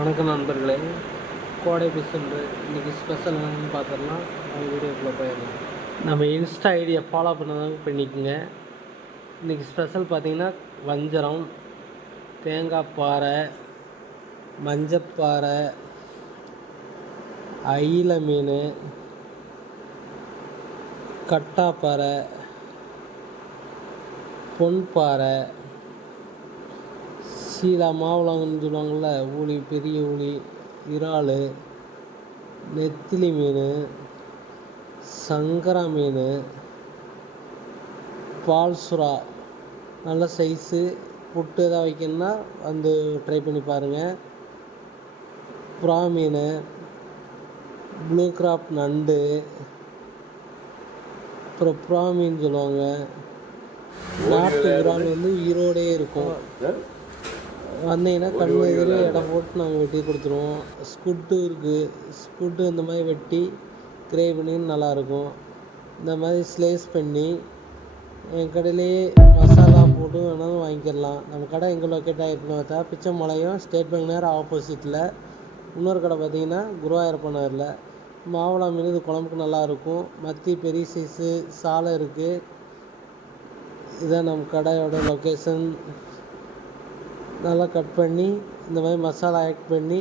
வணக்கம் நண்பர்களே, கோடை பிஸ்ன்னு இன்றைக்கி ஸ்பெஷல் என்னென்னு பார்த்துடனா நம்ம வீடியோக்குள்ளே போயிடலாம். நம்ம இன்ஸ்டா ஐடியை ஃபாலோ பண்ணதாக பண்ணிக்கோங்க. இன்றைக்கி ஸ்பெஷல் பார்த்திங்கன்னா வஞ்சரம், தேங்காய் பாறை, மஞ்சப்பாறை, அயில மீன், கட்டாப்பாறை, பொன்பாறை, சீலா மாவுளங்கன்னு சொல்லுவாங்கள்ல, ஊளி, பெரிய ஊளி, இறால், நெத்திலி மீன், சங்கரா மீன், பால் சுறா நல்ல சைஸு. புட்டு எதாவது வைக்கணுன்னா வந்து ட்ரை பண்ணி பாருங்கள். புறா மீன், ப்ளூ கிராப் நண்டு, அப்புறம் புறா மீன் சொல்லுவாங்க. நாட்டு இறால் வந்து ஈரோடே இருக்கும். வந்தீங்கன்னா கண் எதிரே இடம் போட்டு நாங்கள் வெட்டி கொடுத்துருவோம். ஸ்குட்டு இருக்குது, ஸ்குட்டு இந்த மாதிரி வெட்டி கிரேவி பண்ணி நல்லாயிருக்கும். இந்த மாதிரி ஸ்லைஸ் பண்ணி என் கடையிலேயே மசாலா போட்டு வேணாலும் வாங்கிக்கிடலாம். நம்ம கடை எங்கே லொக்கேட் ஆகிருக்குன்னு பார்த்தா பிச்சைமலையும் ஸ்டேட் பேங்க் நேரம் ஆப்போசிட்டில். இன்னொரு கடை பார்த்திங்கன்னா குருவாயூரப்ப நகரில். மாவளா மீன் இது குழம்புக்கு நல்லாயிருக்கும். மத்தி பெரிய சைஸு சாலை இருக்குது. இதான் நம்ம கடையோட லொக்கேஷன். நல்லா கட் பண்ணி இந்த மாதிரி மசாலா ஆட் பண்ணி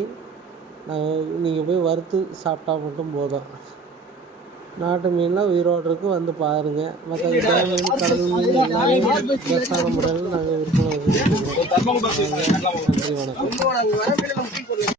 நீங்கள் போய் வறுத்து சாப்பிட்டா மட்டும் போதும். நாட்டு மீன்லாம் உயிரோடு இருக்குது, வந்து பாருங்கள். மற்ற மீன், கடல் மீன் எல்லாமே ஃப்ரெஷ்ஷான முறையில் நாங்கள் விற்பனை செஞ்சுருக்கோம். நன்றி, வணக்கம்.